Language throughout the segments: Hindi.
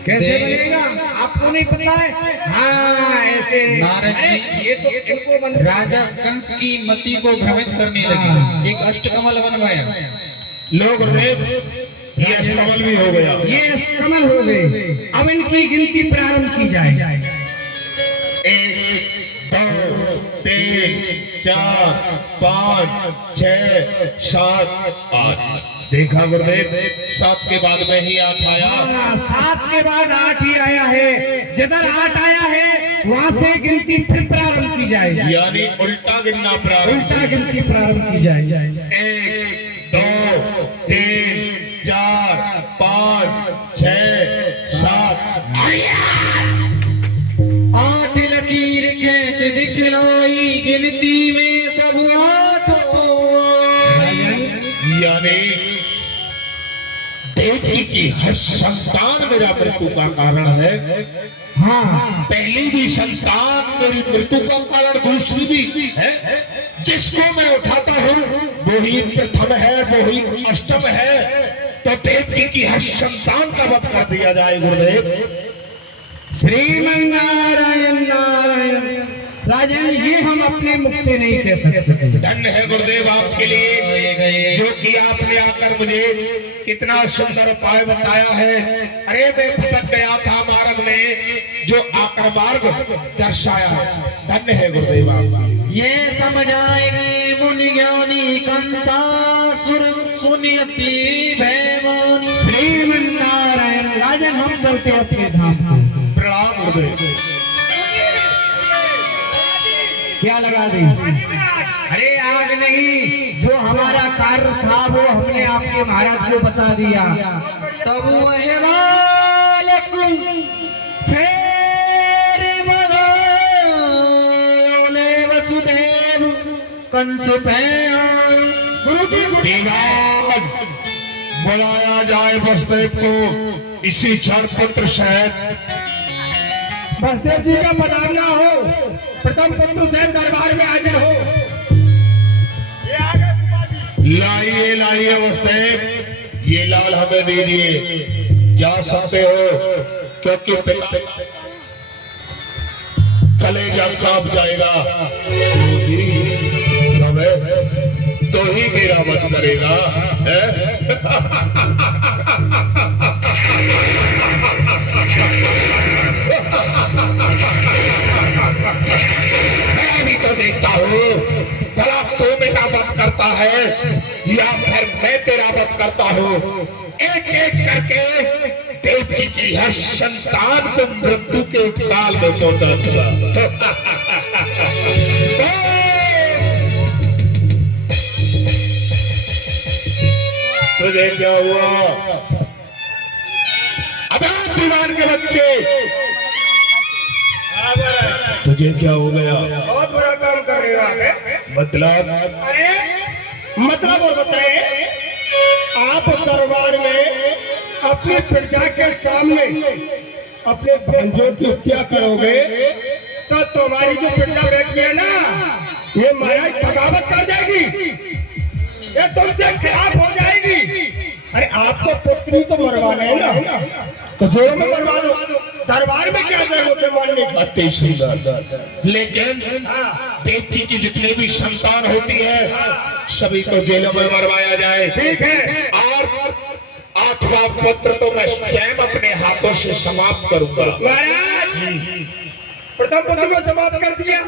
कैसे बनेगा आपको नहीं पता है? हाँ ऐसे नारद जी ये तो इनको राजा कंस की मति को भ्रमित करने लगे, एक अष्टकमल बनवाया। लो गुरुदेव, ये अष्टकमल भी हो गया। ये अष्टकमल हो गए। अब इनकी गिनती प्रारंभ की जाए। 1 2 3 4 5 6 7 8। देखा गुरुदेव, 7 के बाद में ही 8 आया। 7 के बाद 8 ही आया है। जिधर 8 आया है वहां से गिनती फिर प्रारंभ की जाए, यानी उल्टा गिनना प्रारंभ। उल्टा गिनती प्रारंभ की जाए। 1 2 3 4 5 6 7 8 लकीर खींच दिखलाई, गिनती में सब यानी देवकी की हर संतान मेरा मृत्यु का कारण है। हाँ पहली भी संतान मेरी मृत्यु का कारण, दूसरी भी है। जिसको मैं उठाता हूँ वो ही प्रथम है, वो ही अष्टम है। तो देवकी की हर संतान का वध कर दिया जाए गुरुदेव। श्रीमन्नारायण नारायण। राजन ये हम अपने मुख से नहीं कह सकते। धन्य है गुरुदेव आपके लिए, जो कि आपने आकर मुझे कितना सुंदर उपाय बताया है। अरे मैं भटक गया था मार्ग में, जो आकर मार्ग दर्शाया है। धन्य है गुरुदेव आपका। ये समझ आए गए मुनि ज्ञानी, कंसासुर सुनियति भैमानी। श्रीमन्नारायण। राजन हम चलते अपने धाम को। प्रणाम गुरुदेव। क्या लगा दी? अरे आग नहीं, जो हमारा कार्य था वो हमने आपके महाराज को बता दिया। तब वह बालक फेर मगाने वसुदेव कंस पे बुलाया जाए वसुदेव को इसी क्षण पुत्र सहित। वसुदेव जी का पधारना हो, प्रथम पुत्र सहित दरबार में हाजिर हो। लाइए लाइए वसुदेव, ये लाल हमें दीजिए। जा सकते हो, क्योंकि कलेजा कांप जाएगा। तो ही मेरा वध करेगा। मैं भी तो देखता हूँ, भला तू मेरा वध करता है या फिर मैं तेरा वध करता हूँ। एक एक करके देवकी की हर संतान को मृत्यु के काल में पहुंचा चुका। तुझे क्या हुआ? अबे दीवान के बच्चे, तुझे क्या हो गया? बहुत बड़ा काम कर रहे हो आप। मतलब? अरे मतलब वो बताए, आप दरबार में अपनी प्रजा के सामने अपने भंजों की हत्या करोगे तो तुम्हारी जो प्रजा बैठी है ना, ये माया बगावत कर जाएगी, ये तुमसे खिलाफ हो जाएगी। अरे आपको पुत्री तो मरवाना है ना, तो जोर में मरवा दो। दरबार में क्या जरूरत है मानने की? अति सुंदर। लेकिन देवकी की जितनी भी संतान होती है सभी को जेलों में मरवाया जाए। ठीक है। और 8वां पुत्र तो मैं स्वयं अपने हाथों से समाप्त करूंगा। महाराज प्रथम पुत्र को समाप्त कर दिया,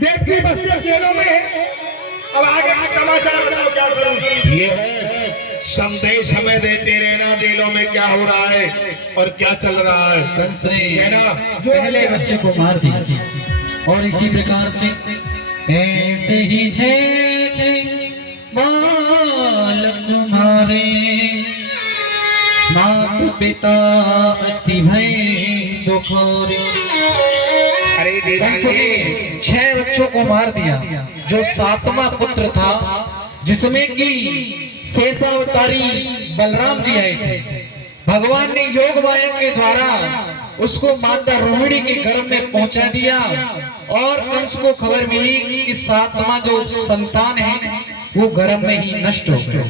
देवकी बस्ती जेलों में है। अब आगे समाचार बताओ क्या करूं? ये है संदेश हमें देते रहना, जेलों में क्या हो रहा है और क्या चल रहा है। कंस ने है ना, पहले बच्चे को मार दिया और इसी प्रकार से ऐसे ही छे बालक तुम्हारे, माता पिता अति भय दुखोरे। कंस ने 6 बच्चों को मार दिया। जो 7वां पुत्र था, जिसमें कि शेषावतारी बलराम जी आए थे, भगवान ने योग माया के द्वारा उसको माता रोहिणी के गर्भ में पहुंचा दिया। और कंस को खबर मिली कि 7वां जो संतान है वो गर्भ में ही नष्ट हो गया।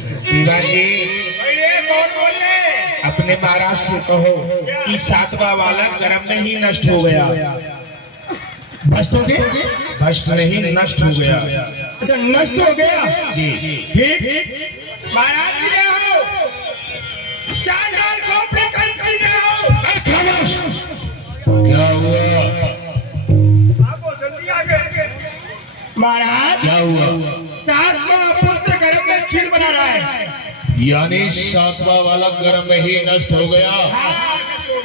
कौन बोल रहे? अपने महाराज से कहो कि 7वां वाला गर्म में ही नष्ट हो गया। भ्रष्ट हो गया? भ्रष्ट नहीं, नष्ट हो गया। अच्छा, नष्ट हो गया जी। ठीक। महाराज क्या हो, शानदार को अपने कंस में जाओ। खामोश। क्या हुआ? आपको जल्दी आ गए। महाराज क्या हुआ? 7वां पुत्र गर्भ में खीर बना रहा है। यानी 7वां वाला गर्म में ही नष्ट हो गया।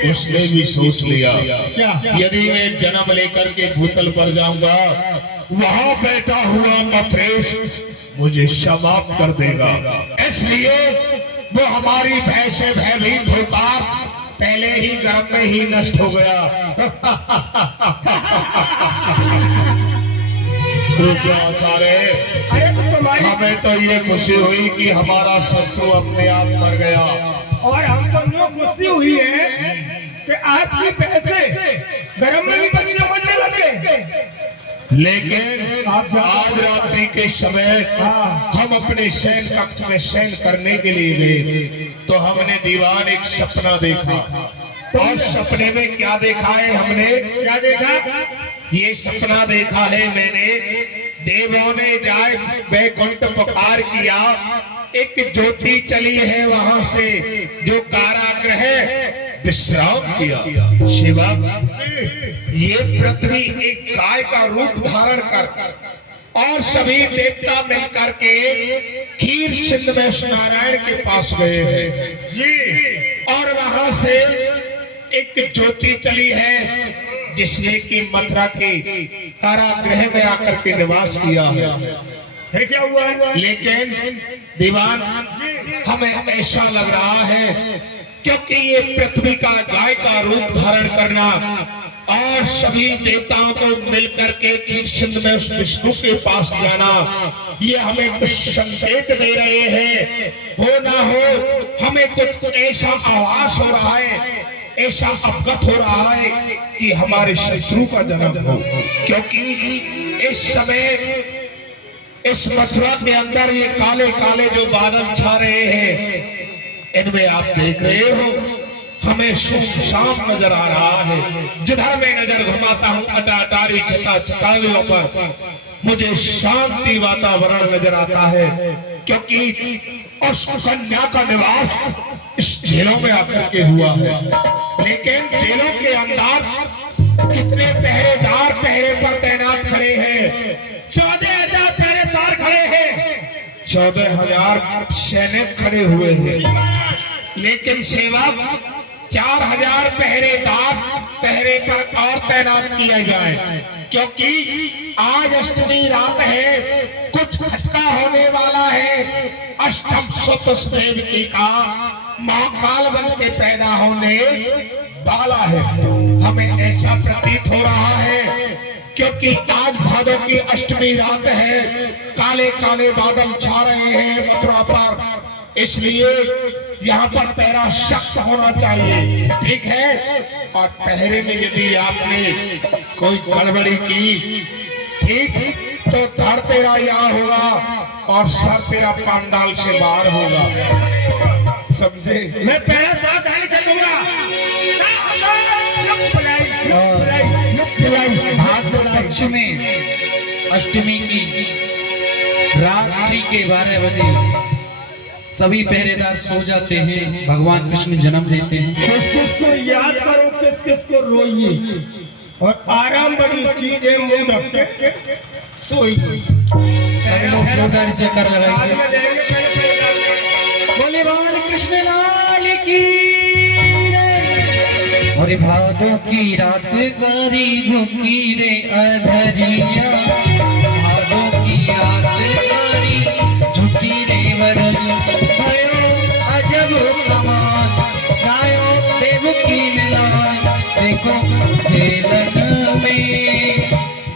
उसने भी सोच लिया क्या? यदि मैं जन्म लेकर के भूतल पर जाऊंगा, वहां बैठा हुआ मथरेश मुझे समाप्त कर देगा। इसलिए वो हमारी भय से भयभीत होकर पहले ही गर्भ में ही नष्ट हो गया। क्या सारे, अरे तो तुम्हारी हमें तो ये खुशी हुई कि हमारा शत्रु अपने आप मर गया। और हमको नो खुशी हुई है कि आपकी पैसे गर्भ में भी बच्चे बनने लगे। लेकिन आज रात्रि के समय हम अपने शयन कक्ष में शयन करने के लिए गए तो हमने दीवान एक सपना देखा। और सपने में क्या देखा है हमने? क्या देखा? ये सपना देखा है मैंने, देवों ने जाए वैकुंठ पुकार किया, एक ज्योति चली है वहां से जो कारागृह विश्राम किया। शिवा, ये पृथ्वी एक गाय का रूप धारण कर और सभी देवता मिलकर के खीर सिंध में नारायण के पास गए हैं जी। और वहां से एक ज्योति चली है जिसने कि मथुरा के कारागृह में आकर के निवास किया है। फिर क्या हुआ? लेकिन दीवान, हमें ऐसा लग रहा है क्योंकि ये पृथ्वी का गाय का रूप धारण करना और सभी देवताओं को मिलकर के खीर सिंध में उस विष्णु के पास जाना, ये हमें कुछ संकेत दे रहे हैं। हो ना हो हमें कुछ ऐसा आभास हो रहा है, ऐसा अवगत हो रहा है कि हमारे शत्रु का जन्म हो। क्योंकि इस समय इस मथुरा के अंदर ये काले काले जो बादल छा रहे हैं, इनमें आप देख रहे हो हमें सुनसान नजर आ रहा है। जिधर मैं नजर घुमाता हूँ अटारी छटा छटालियों पर मुझे शांति वातावरण नजर आता है। क्योंकि उस कन्या का निवास इस जेलों में आकर के हुआ है। लेकिन जेलों के अंदर कितने पहरेदार पहरे पर तैनात खड़े हैं? 14,000 पहरेदार खड़े हैं, 14,000 सैनिक खड़े हुए हैं। लेकिन सेवक 4,000 पहरेदार पहरे पर और तैनात किया जाए, क्योंकि आज अष्टमी रात है, कुछ खटका होने वाला है। अष्टम सतस्देव का महाकाल बन के पैदा होने वाला है। हमें ऐसा प्रतीत हो रहा है क्योंकि आज भादों की अष्टमी रात है, काले काले बादल छा रहे हैं मथुरा पर, इसलिए यहाँ पर पहरा सख्त होना चाहिए। ठीक है? और पहरे में यदि आपने कोई गड़बड़ी की, ठीक, तो धड़ तेरा यहाँ होगा और सर तेरा पांडाल से बाहर होगा। समझे? मैं पहरा सावधानी से दूंगा। भाद्र पक्ष में अष्टमी की रात्रि के 12 बजे सभी पहरेदार सो जाते हैं, भगवान कृष्ण जन्म लेते हैं। किस किस को याद करो, किस किस को रोइए, और आराम बड़ी चीज है, मुंह ढक के सोइए। सभी लोग जोरदार से कर लगाएंगे। बोले बाल कृष्ण लाल की जय। और भादों की रात करी झुकी रे अधरिया, भादों की रात करी झुकी रे वदनिया, भयो अजब कमाल गायो देव की लीलाएं। देखो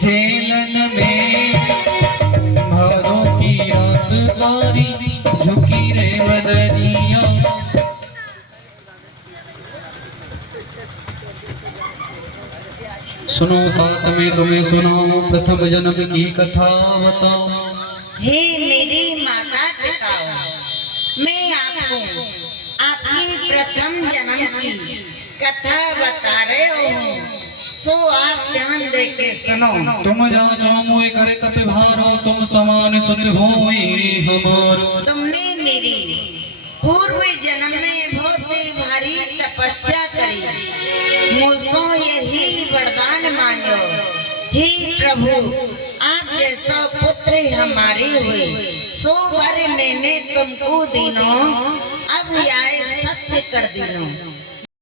जेलन में भादों की रात करी झुकी रे वदनिया। सुनो तात में तुम्हें सुनाओ प्रथम जन्म की कथा बताओ। हे मेरे माता पिताओं, मैं आपको आपकी प्रथम जन्म की कथा बता रहे हो, सो आप ध्यान दे के सुनो। तुम जहाँ मोए करे तपे भारो, तुम समान सुत होई हमार। तुमने मेरी पूर्व जन्म में बहुत ही भारी तपस्या करी, मुझसे यही वरदान मांगो, हे प्रभु आप जैसा पुत्र हमारे हुए, सो बार मैंने तुमको दीनो, अब आए सत्य कर दीनो।